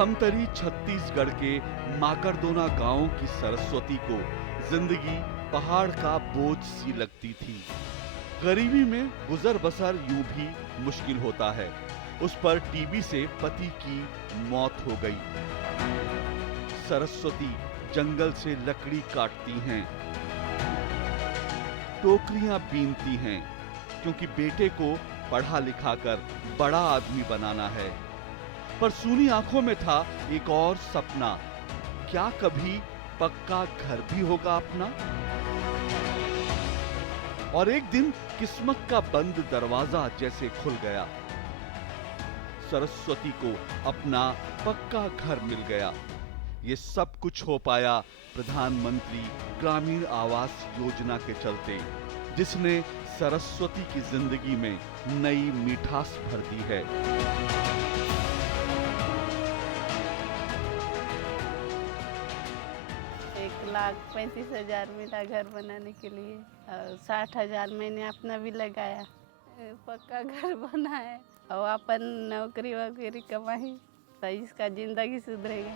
खमतरी छत्तीसगढ़ के माकरदोना गांव की सरस्वती को जिंदगी पहाड़ का बोझ सी लगती थी। गरीबी में गुजर बसर यूं भी मुश्किल होता है। उस पर टीबी से पति की मौत हो गई। सरस्वती जंगल से लकड़ी काटती हैं, टोकरियां बीनती हैं, क्योंकि बेटे को पढ़ा लिखा कर बड़ा आदमी बनाना है। पर सूनी आंखों में था एक और सपना, क्या कभी पक्का घर भी होगा अपना। और एक दिन किस्मत का बंद दरवाजा जैसे खुल गया। सरस्वती को अपना पक्का घर मिल गया। ये सब कुछ हो पाया प्रधानमंत्री ग्रामीण आवास योजना के चलते, जिसने सरस्वती की जिंदगी में नई मिठास भर दी है। 1,35,000 मिला घर बनाने के लिए और 60,000 मैंने अपना भी लगाया। पक्का घर बना है और अपन नौकरी वगैरह कमाई तो इसका जिंदगी सुधरेगा।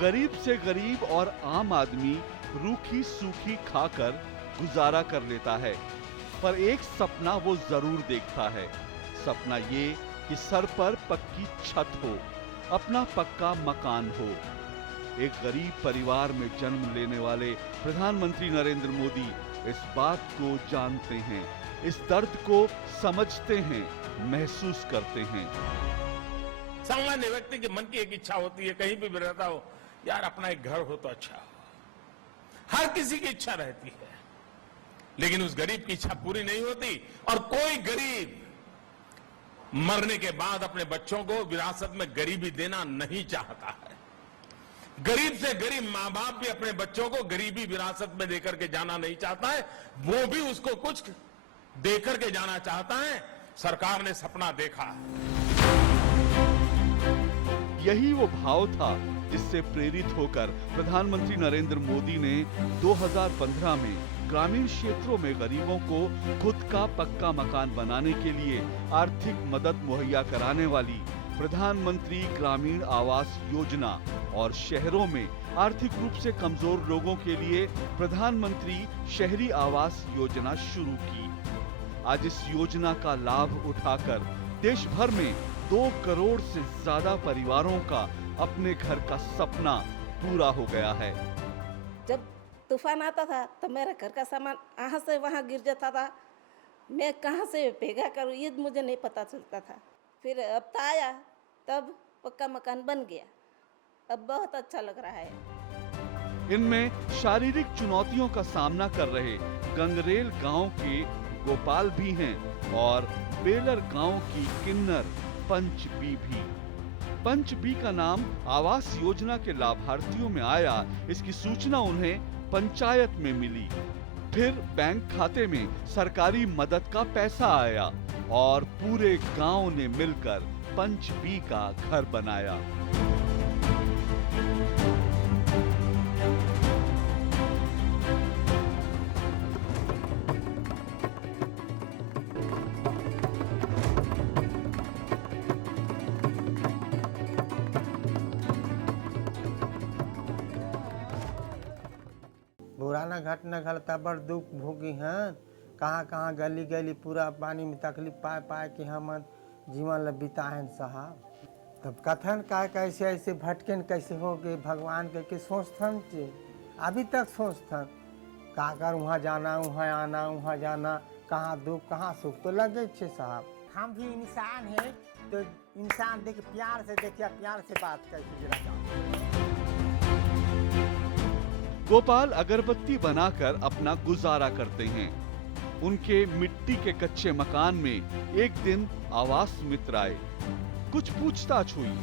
गरीब से गरीब और आम आदमी रूखी सूखी खाकर गुजारा कर लेता है, पर एक सपना वो जरूर देखता है। सपना ये कि सर पर पक्की छत हो, अपना पक्का मकान हो। एक गरीब परिवार में जन्म लेने वाले प्रधानमंत्री नरेंद्र मोदी इस बात को जानते हैं, इस दर्द को समझते हैं, महसूस करते हैं। सामान्य व्यक्ति के मन की एक इच्छा होती है, कहीं भी रहता हो, यार अपना एक घर हो तो अच्छा हो। हर किसी की इच्छा रहती है, लेकिन उस गरीब की इच्छा पूरी नहीं होती। और कोई गरीब मरने के बाद अपने बच्चों को विरासत में गरीबी देना नहीं चाहता है। गरीब से गरीब मां बाप भी अपने बच्चों को गरीबी विरासत में देकर के जाना नहीं चाहता है, वो भी उसको कुछ देकर के जाना चाहता है। सरकार ने सपना देखा है। यही वो भाव था जिससे प्रेरित होकर प्रधानमंत्री नरेंद्र मोदी ने 2015 में ग्रामीण क्षेत्रों में गरीबों को खुद का पक्का मकान बनाने के लिए आर्थिक मदद मुहैया कराने वाली प्रधानमंत्री ग्रामीण आवास योजना और शहरों में आर्थिक रूप से कमजोर लोगों के लिए प्रधानमंत्री शहरी आवास योजना शुरू की। आज इस योजना का लाभ उठाकर देश भर में 2 करोड़ से ज्यादा परिवारों का अपने घर का सपना पूरा हो गया है। जब तूफान आता था तो मेरा घर का सामान यहाँ से वहाँ गिर जाता था, मैं कहाँ से भेगा करूँ ये मुझे नहीं पता चलता था। फिर अब तो आया, तब पक्का मकान बन गया, अब बहुत अच्छा लग रहा है। इनमें शारीरिक चुनौतियों का सामना कर रहे गंगरेल गांव के गोपाल भी हैं और बेलर गांव की किन्नर पंचबी भी। पंचबी का नाम आवास योजना के लाभार्थियों में आया, इसकी सूचना उन्हें पंचायत में मिली। फिर बैंक खाते में सरकारी मदद का पैसा आया और पूरे गांव ने मिलकर पंचबी का घर बनाया। पुराना घटना घटता बड़ दुख भोगी हैं। कहाँ कहाँ गली गली पूरा पानी में तकलीफ पाए पाए कि हम जीवन ल बिताएं साहब। तब कथन का कैसे ऐसे भटकन कैसे हो गए भगवान के सोचथन चे अभी तक सोचथन का कर वहाँ जाना वहाँ आना वहाँ जाना, कहाँ दुख कहाँ सुख तो लगे छे साहब। हम भी इंसान है तो इंसान देख प्यार से देखिए, प्यार से बात करके। गोपाल अगरबत्ती बनाकर अपना गुजारा करते हैं। उनके मिट्टी के कच्चे मकान में एक दिन आवास मित्र आए, कुछ पूछताछ हुई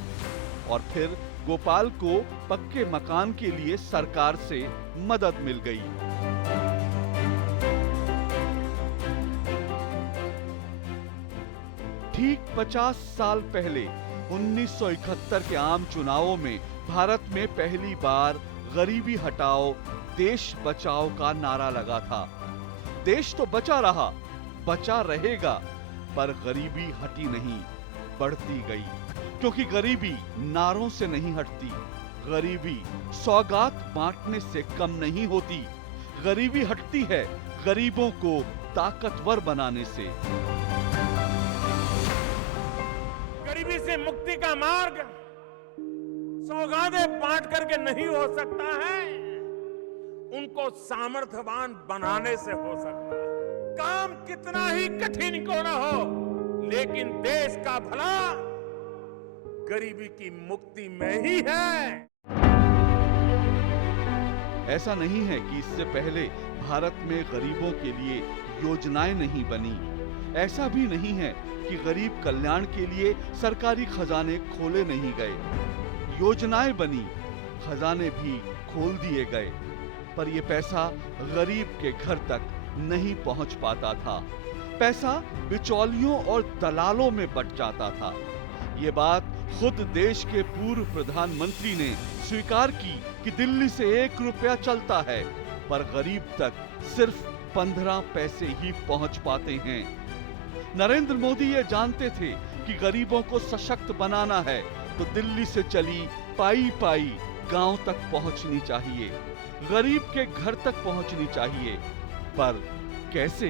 और फिर गोपाल को पक्के मकान के लिए सरकार से मदद मिल गई। ठीक 50 साल पहले 1971 के आम चुनावों में भारत में पहली बार गरीबी हटाओ देश बचाओ का नारा लगा था। देश तो बचा रहा, बचा रहेगा, पर गरीबी हटी नहीं, बढ़ती गई। क्योंकि गरीबी नारों से नहीं हटती, गरीबी सौगात बांटने से कम नहीं होती, गरीबी हटती है गरीबों को ताकतवर बनाने से। गरीबी से मुक्ति का मार्ग सौगातें बांट करके नहीं हो सकता है, उनको सामर्थ्यवान बनाने से हो सकता है। काम कितना ही कठिन क्यों न हो, लेकिन देश का भला गरीबी की मुक्ति में ही है। ऐसा नहीं है कि इससे पहले भारत में गरीबों के लिए योजनाएं नहीं बनी, ऐसा भी नहीं है कि गरीब कल्याण के लिए सरकारी खजाने खोले नहीं गए। योजनाएं बनी, खजाने भी खोल दिए गए, पर यह पैसा गरीब के घर तक नहीं पहुंच पाता था। पैसा बिचौलियों और दलालों में बट जाता था। ये बात खुद देश के पूर्व प्रधानमंत्री ने स्वीकार की कि दिल्ली से 1 रुपया चलता है, पर गरीब तक सिर्फ 15 पैसे ही पहुंच पाते हैं। नरेंद्र मोदी ये जानते थे कि गरीबों को सशक्त बनाना है तो दिल्ली से चली पाई पाई गांव तक पहुंचनी चाहिए, गरीब के घर तक पहुंचनी चाहिए। पर कैसे?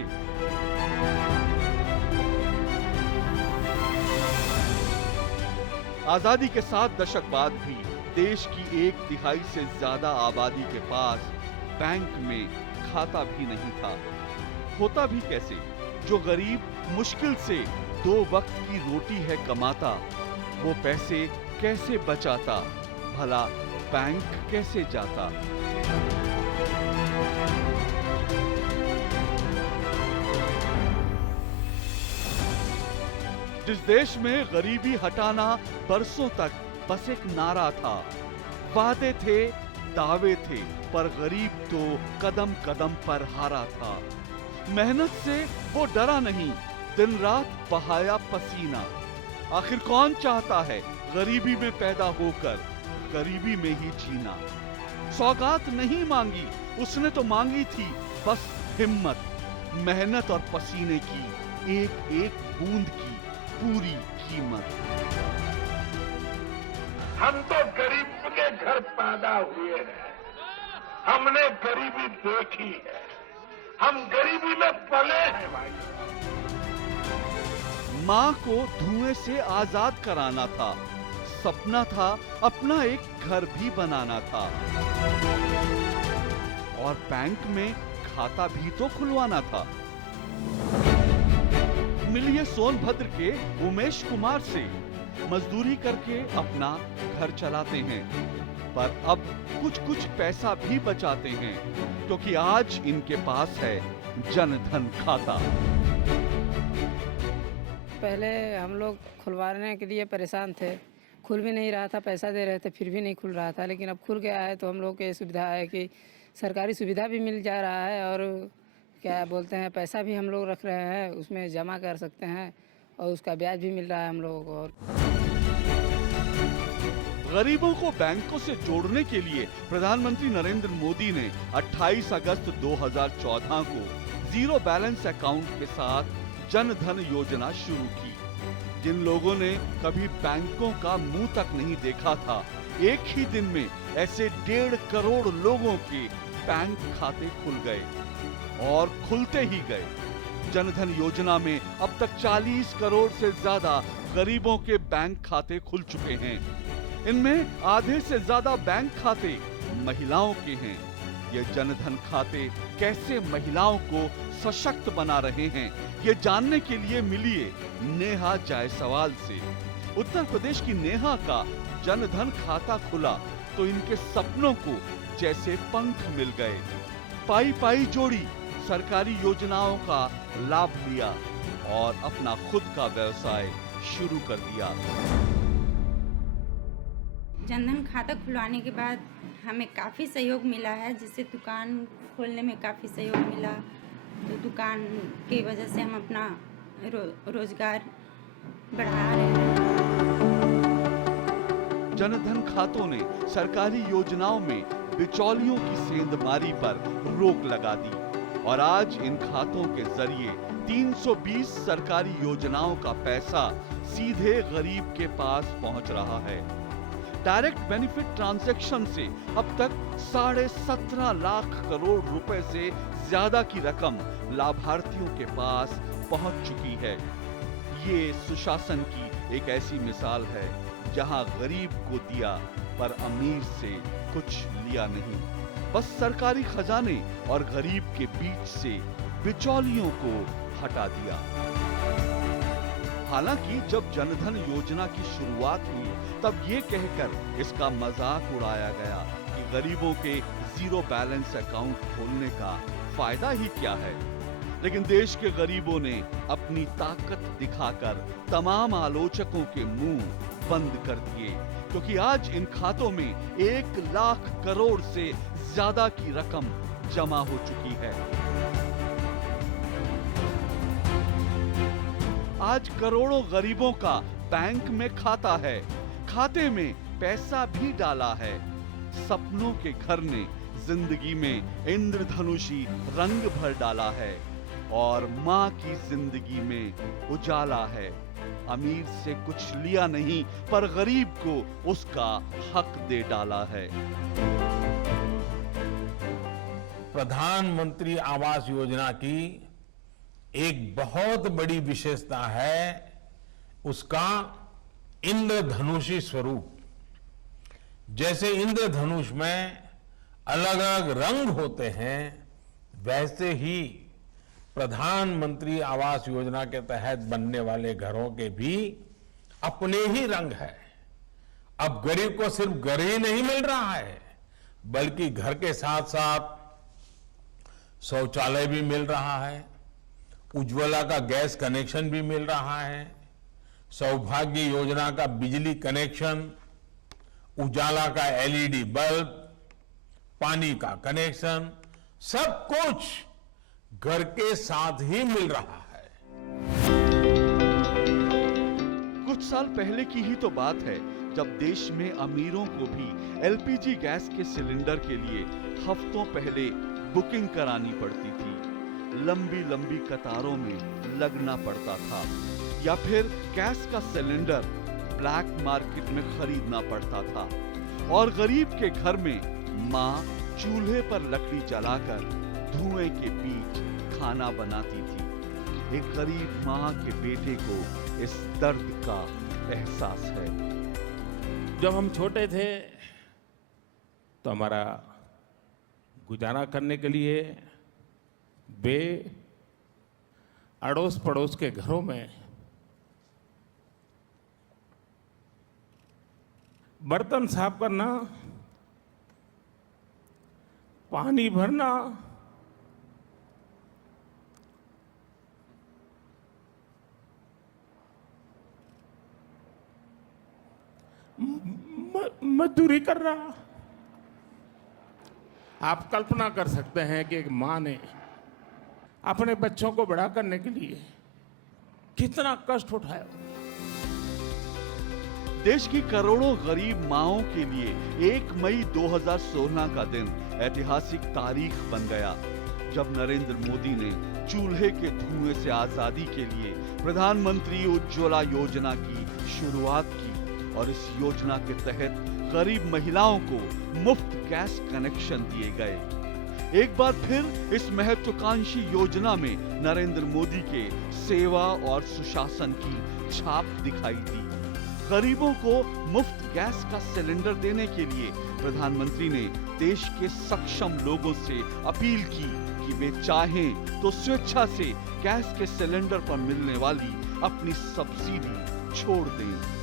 आजादी के 7 दशक बाद भी देश की 1/3 से ज्यादा आबादी के पास बैंक में खाता भी नहीं था। होता भी कैसे? जो गरीब मुश्किल से 2 वक्त की रोटी है कमाता, वो पैसे कैसे बचाता, भला बैंक कैसे जाता? जिस देश में गरीबी हटाना बरसों तक बस एक नारा था, वादे थे, दावे थे, पर गरीब तो कदम कदम पर हारा था। मेहनत से वो डरा नहीं, दिन रात बहाया पसीना। आखिर कौन चाहता है गरीबी में पैदा होकर गरीबी में ही जीना? सौगात नहीं मांगी, उसने तो मांगी थी बस हिम्मत, मेहनत और पसीने की एक एक बूंद की पूरी कीमत। हम तो गरीब के घर पैदा हुए हैं, हमने गरीबी देखी है, हम गरीबी में पले हैं भाई। माँ को धुएं से आजाद कराना था, सपना था अपना एक घर भी बनाना था, और बैंक में खाता भी तो खुलवाना था। मिलिए सोनभद्र के उमेश कुमार से, मजदूरी करके अपना घर चलाते हैं, पर अब कुछ पैसा भी बचाते हैं, क्योंकि आज इनके पास है जनधन खाता। पहले हम लोग खुलवाने के लिए परेशान थे, खुल भी नहीं रहा था, पैसा दे रहे थे फिर भी नहीं खुल रहा था, लेकिन अब खुल गया है तो हम लोग को ये सुविधा है कि सरकारी सुविधा भी मिल जा रहा है, और क्या बोलते हैं पैसा भी हम लोग रख रहे हैं, उसमें जमा कर सकते हैं और उसका ब्याज भी मिल रहा है हम लोगों को। और गरीबों को बैंकों से जोड़ने के लिए प्रधानमंत्री नरेंद्र मोदी ने 28 अगस्त 2014 को जीरो बैलेंस अकाउंट के साथ जनधन योजना शुरू की। जिन लोगों ने कभी बैंकों का मुंह तक नहीं देखा था, एक ही दिन में ऐसे 1.5 करोड़ लोगों के बैंक खाते खुल गए और खुलते ही गए। जनधन योजना में अब तक 40 करोड़ से ज्यादा गरीबों के बैंक खाते खुल चुके हैं। इनमें आधे से ज्यादा बैंक खाते महिलाओं के हैं। ये जनधन खाते कैसे महिलाओं को सशक्त बना रहे हैं, ये जानने के लिए मिलिए नेहा जायसवाल से। उत्तर प्रदेश की नेहा का जनधन खाता खुला तो इनके सपनों को जैसे पंख मिल गए। पाई पाई जोड़ी, सरकारी योजनाओं का लाभ लिया और अपना खुद का व्यवसाय शुरू कर दिया। जनधन खाता खुलवाने के बाद हमें काफ़ी सहयोग मिला है, जिससे दुकान खोलने में काफ़ी सहयोग मिला। तो दुकान की वजह से हम अपना रोजगार बढ़ा रहे हैं। जनधन खातों ने सरकारी योजनाओं में बिचौलियों की सेंधमारी पर रोक लगा दी और आज इन खातों के जरिए 320 सरकारी योजनाओं का पैसा सीधे गरीब के पास पहुंच रहा है। डायरेक्ट बेनिफिट ट्रांजैक्शन से अब तक 17.5 लाख करोड़ रुपए से ज्यादा की रकम लाभार्थियों के पास पहुंच चुकी है। ये सुशासन की एक ऐसी मिसाल है जहां गरीब को दिया पर अमीर से कुछ लिया नहीं, बस सरकारी खजाने और गरीब के बीच से बिचौलियों को हटा दिया। हालांकि जब जनधन योजना की शुरुआत हुई तब ये कहकर इसका मजाक उड़ाया गया कि गरीबों के जीरो बैलेंस अकाउंट खोलने का फायदा ही क्या है। लेकिन देश के गरीबों ने अपनी ताकत दिखाकर तमाम आलोचकों के मुंह बंद कर दिए, क्योंकि आज इन खातों में 1 लाख करोड़ से ज्यादा की रकम जमा हो चुकी है। आज करोड़ों गरीबों का बैंक में खाता है, खाते में पैसा भी डाला है। सपनों के घर ने जिंदगी में इंद्रधनुषी रंग भर डाला है और माँ की जिंदगी में उजाला है। अमीर से कुछ लिया नहीं पर गरीब को उसका हक दे डाला है। प्रधानमंत्री आवास योजना की एक बहुत बड़ी विशेषता है उसका इंद्रधनुषी स्वरूप। जैसे इंद्रधनुष में अलग अलग रंग होते हैं, वैसे ही प्रधानमंत्री आवास योजना के तहत बनने वाले घरों के भी अपने ही रंग है। अब गरीब को सिर्फ घर ही नहीं मिल रहा है, बल्कि घर के साथ साथ शौचालय भी मिल रहा है, उज्ज्वला का गैस कनेक्शन भी मिल रहा है, सौभाग्य योजना का बिजली कनेक्शन, उजाला का एलईडी बल्ब, पानी का कनेक्शन, सब कुछ घर के साथ ही मिल रहा है। कुछ साल पहले की ही तो बात है जब देश में अमीरों को भी एलपीजी गैस के सिलेंडर के लिए हफ्तों पहले बुकिंग करानी पड़ती थी, लंबी लंबी कतारों में लगना पड़ता था, या फिर गैस का सिलेंडर ब्लैक मार्केट में खरीदना पड़ता था। और गरीब के घर में माँ चूल्हे पर लकड़ी जलाकर धुएं के बीच खाना बनाती थी। एक गरीब माँ के बेटे को इस दर्द का एहसास है। जब हम छोटे थे तो हमारा गुजारा करने के लिए वे अड़ोस पड़ोस के घरों में बर्तन साफ करना, पानी भरना, मजदूरी कर रहा। आप कल्पना कर सकते हैं कि एक मां ने अपने बच्चों को बड़ा करने के लिए कितना कष्ट उठाया। देश की करोड़ों गरीब माँओं के लिए 1 मई 2016 का दिन ऐतिहासिक तारीख बन गया, जब नरेंद्र मोदी ने चूल्हे के धुएं से आजादी के लिए प्रधानमंत्री उज्ज्वला योजना की शुरुआत की। और इस योजना के तहत गरीब महिलाओं को मुफ्त गैस कनेक्शन दिए गए। एक बार फिर इस महत्वाकांक्षी योजना में नरेंद्र मोदी के सेवा और सुशासन की छाप दिखाई दी। गरीबों को मुफ्त गैस का सिलेंडर देने के लिए प्रधानमंत्री ने देश के सक्षम लोगों से अपील की कि वे चाहें तो स्वेच्छा से गैस के सिलेंडर पर मिलने वाली अपनी सब्सिडी छोड़ दें।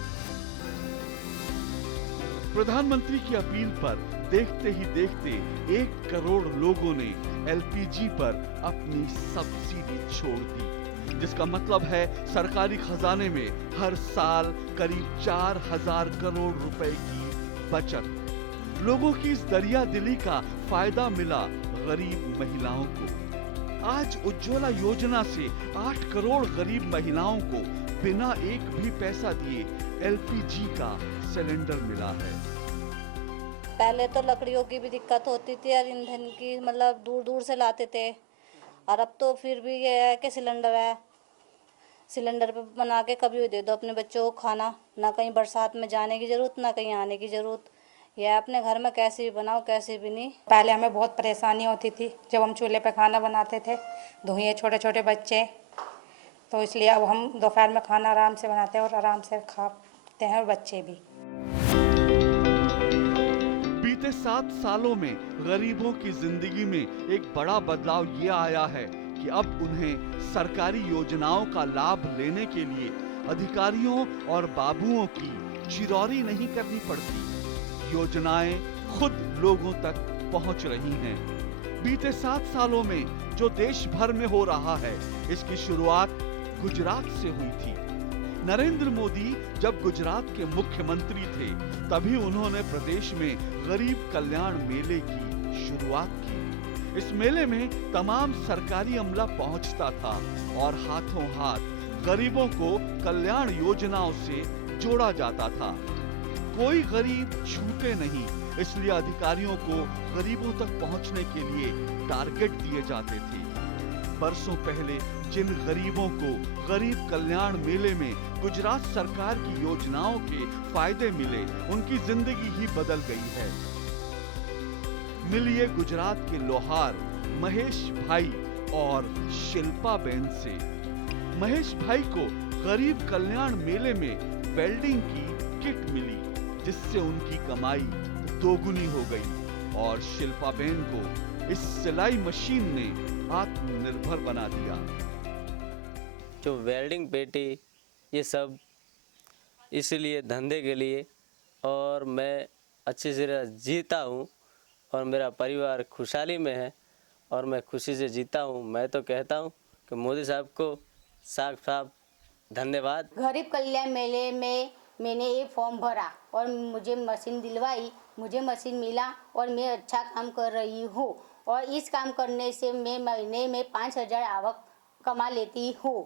प्रधानमंत्री की अपील पर देखते ही देखते 1 करोड़ लोगों ने एलपीजी पर अपनी सब्सिडी छोड़ दी, जिसका मतलब है सरकारी खजाने में हर साल करीब 4000 करोड़ रुपए की बचत। लोगों की इस दरिया दिली का फायदा मिला गरीब महिलाओं को। आज उज्ज्वला योजना से 8 करोड़ गरीब महिलाओं को बिना एक भी पैसा दिए एलपीजी का सिलेंडर मिला है। पहले तो लकड़ियों की भी दिक्कत होती थी और ईंधन की, मतलब दूर दूर से लाते थे, और अब तो फिर भी ये है कि सिलेंडर है, सिलेंडर पे बना के कभी भी दे दो अपने बच्चों को खाना, ना कहीं बरसात में जाने की ज़रूरत, ना कहीं आने की ज़रूरत। या अपने घर में कैसे भी बनाओ, कैसे भी नहीं। पहले हमें बहुत परेशानी होती थी जब हम चूल्हे पे खाना बनाते थे, धुएं, छोटे छोटे बच्चे, तो इसलिए अब हम दोपहर में खाना आराम से बनाते हैं और आराम से खाते हैं, और बच्चे भी। बीते 7 सालों में गरीबों की जिंदगी में एक बड़ा बदलाव ये आया है कि अब उन्हें सरकारी योजनाओं का लाभ लेने के लिए अधिकारियों और बाबुओं की चिरौरी नहीं करनी पड़ती। योजनाएं खुद लोगों तक पहुंच रही हैं। बीते 7 सालों में जो देश भर में हो रहा है, इसकी शुरुआत गुजरात से हुई थी। नरेंद्र मोदी जब गुजरात के मुख्यमंत्री थे, तभी उन्होंने प्रदेश में गरीब कल्याण मेले की शुरुआत की। इस मेले में तमाम सरकारी अमला पहुंचता था और हाथों हाथ गरीबों को कल्याण योजनाओं से जोड़ा जाता था। कोई गरीब छूटे नहीं, इसलिए अधिकारियों को गरीबों तक पहुंचने के लिए टारगेट दिए जाते थे। बरसों पहले जिन गरीबों को गरीब कल्याण मेले में गुजरात सरकार की योजनाओं के फायदे मिले, उनकी जिंदगी ही बदल गई है। मिलिए गुजरात के लोहार महेश भाई और शिल्पा बेन से। महेश भाई को गरीब कल्याण मेले में वेल्डिंग की किट मिली, जिससे उनकी कमाई दोगुनी हो गई, और शिल्पा बेन को इस सिलाई मशीन ने आत्मनिर्भर बना दिया। जो वेल्डिंग पेटी ये सब इसलिए धंधे के लिए, और मैं अच्छे से जीता हूँ और मेरा परिवार खुशहाली में है और मैं खुशी से जीता हूँ। मैं तो कहता हूँ कि मोदी साहब को साफ धन्यवाद। गरीब कल्याण मेले में मैंने ये फॉर्म भरा और मुझे मशीन दिलवाई, मुझे मशीन मिला और मैं अच्छा काम कर रही हूँ, और इस काम करने से मैं महीने में 5,000 आवक कमा लेती हूँ।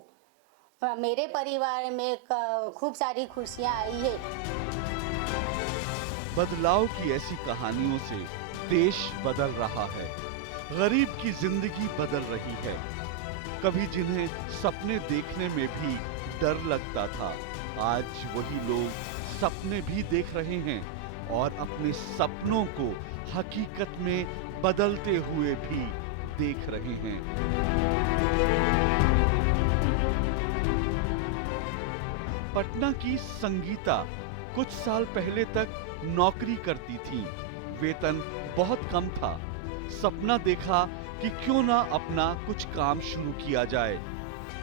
मेरे परिवार में खूब सारी खुशियाँ आई है। बदलाव की ऐसी कहानियों से देश बदल रहा है, गरीब की जिंदगी बदल रही है। कभी जिन्हें सपने देखने में भी डर लगता था, आज वही लोग सपने भी देख रहे हैं और अपने सपनों को हकीकत में बदलते हुए भी देख रहे हैं। पटना की संगीता कुछ साल पहले तक नौकरी करती थी। वेतन बहुत कम था। सपना देखा कि क्यों ना अपना कुछ काम शुरू किया जाए,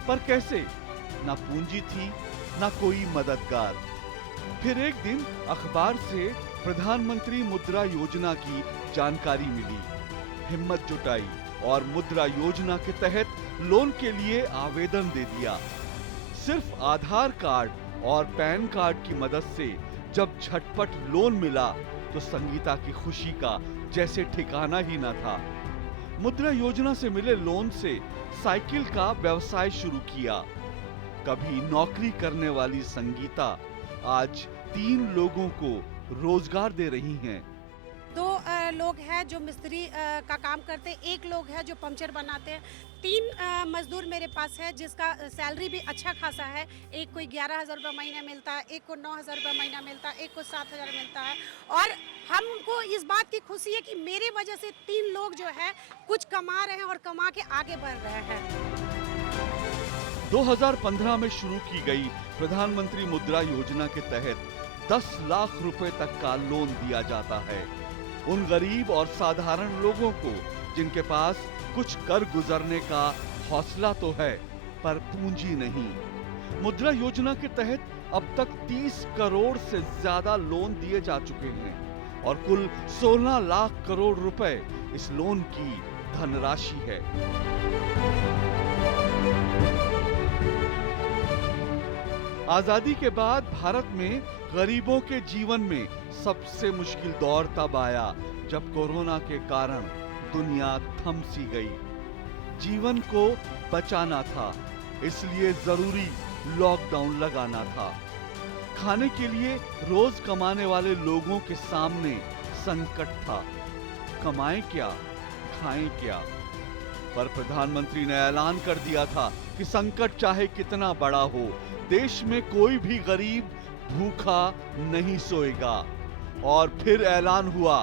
पर कैसे? ना पूंजी थी, ना कोई मददगार। फिर एक दिन अखबार से प्रधानमंत्री मुद्रा योजना की जानकारी मिली। हिम्मत जुटाई और मुद्रा योजना के तहत लोन के लिए आवेदन दे दिया। सिर्फ आधार कार्ड और पैन कार्ड की मदद से जब झटपट लोन मिला तो संगीता की खुशी का जैसे ठिकाना ही न था। मुद्रा योजना से मिले लोन से साइकिल का व्यवसाय शुरू किया। कभी नौकरी करने वाली संगीता आज 3 लोगों को रोजगार दे रही हैं। 2 लोग हैं जो मिस्त्री का काम करते हैं, 1 लोग है जो पंक्चर बनाते हैं, 3 मजदूर मेरे पास है जिसका सैलरी भी अच्छा खासा है। एक को 11,000 रुपये महीना मिलता है, एक को 9,000 रुपये महीना मिलता है, एक को 7,000 मिलता है। और हमको इस बात की खुशी है कि मेरे वजह से 3 लोग जो है कुछ कमा रहे हैं और कमा के आगे बढ़ रहे हैं। 2015 में शुरू की गई प्रधानमंत्री मुद्रा योजना के तहत 10 लाख रुपए तक का लोन दिया जाता है उन गरीब और साधारण लोगों को जिनके पास कुछ कर गुजरने का हौसला तो है पर पूंजी नहीं। मुद्रा योजना के तहत अब तक 30 करोड़ से ज्यादा लोन दिए जा चुके हैं और कुल 16 लाख करोड़ रुपए इस लोन की धनराशि है। आजादी के बाद भारत में गरीबों के जीवन में सबसे मुश्किल दौर तब आया जब कोरोना के कारण दुनिया थम सी गई। जीवन को बचाना था, इसलिए जरूरी लॉकडाउन लगाना था। खाने के लिए रोज कमाने वाले लोगों के सामने संकट था। कमाएं क्या, खाएं क्या? पर प्रधानमंत्री ने ऐलान कर दिया था कि संकट चाहे कितना बड़ा हो, देश में कोई भी गरीब भूखा नहीं सोएगा। और फिर ऐलान हुआ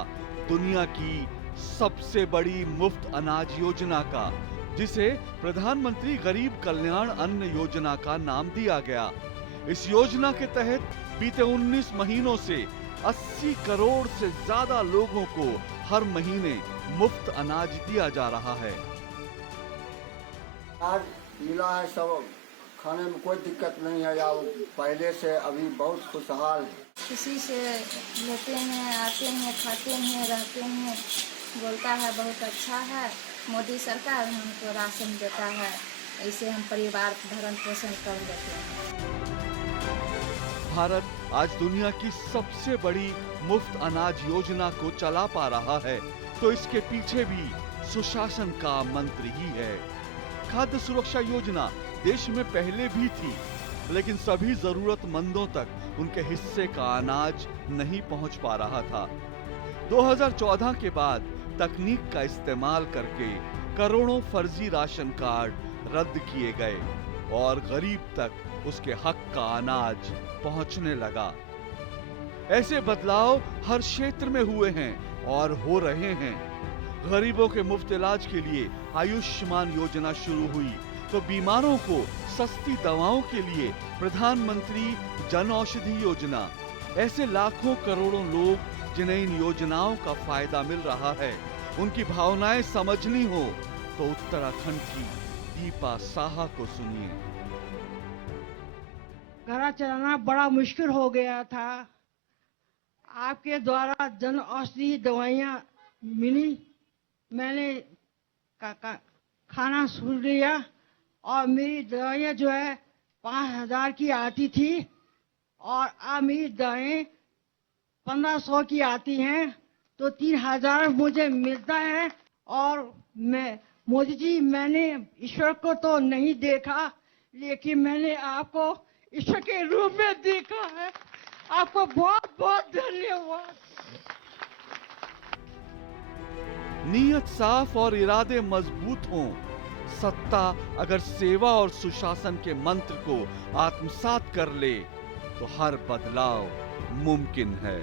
दुनिया की सबसे बड़ी मुफ्त अनाज योजना का, जिसे प्रधानमंत्री गरीब कल्याण अन्न योजना का नाम दिया गया। इस योजना के तहत बीते 19 महीनों से 80 करोड़ से ज्यादा लोगों को हर महीने मुफ्त अनाज दिया जा रहा है। आज मिला है, सब खाने में कोई दिक्कत नहीं है, या पहले से अभी बहुत खुशहाल है। किसी से लेते हैं, आते हैं, खाते हैं, रहते हैं, बोलता है बहुत अच्छा है, मोदी सरकार हमको राशन देता है, ऐसे हम परिवार भरण पोषण कर लेते हैं। भारत आज दुनिया की सबसे बड़ी मुफ्त अनाज योजना को चला पा रहा है, तो इसके पीछे भी सुशासन का मंत्र ही है। खाद्य सुरक्षा योजना देश में पहले भी थी, लेकिन सभी जरूरतमंदों तक उनके हिस्से का अनाज नहीं पहुंच पा रहा था। 2014 के बाद तकनीक का इस्तेमाल करके करोड़ों फर्जी राशन कार्ड रद्द किए गए और गरीब तक उसके हक का अनाज पहुंचने लगा। ऐसे बदलाव हर क्षेत्र में हुए हैं और हो रहे हैं। गरीबों के मुफ्त इलाज के लिए आयुष्मान योजना शुरू हुई, तो बीमारों को सस्ती दवाओं के लिए प्रधानमंत्री जन औषधि योजना। ऐसे लाखों करोड़ों लोग जिन्हें इन योजनाओं का फायदा मिल रहा है, उनकी भावनाएं समझनी हो तो उत्तराखंड की दीपा साहा को सुनिए। घर चलाना बड़ा मुश्किल हो गया था। आपके द्वारा जन औषधि दवाइयाँ मिली, मैंने खाना शुरू लिया और मेरी दवाइयाँ जो है 5000 की आती थी और अब मेरी दवाएं 1500 की आती हैं, तो 3000 मुझे मिलता है। और मैं मोदी जी, मैंने ईश्वर को तो नहीं देखा, लेकिन मैंने आपको ईश्वर के रूप में देखा है। आपको बहुत बहुत धन्यवाद। नीयत साफ और इरादे मजबूत हों, सत्ता अगर सेवा और सुशासन के मंत्र को आत्मसात कर ले, तो हर बदलाव मुमकिन है।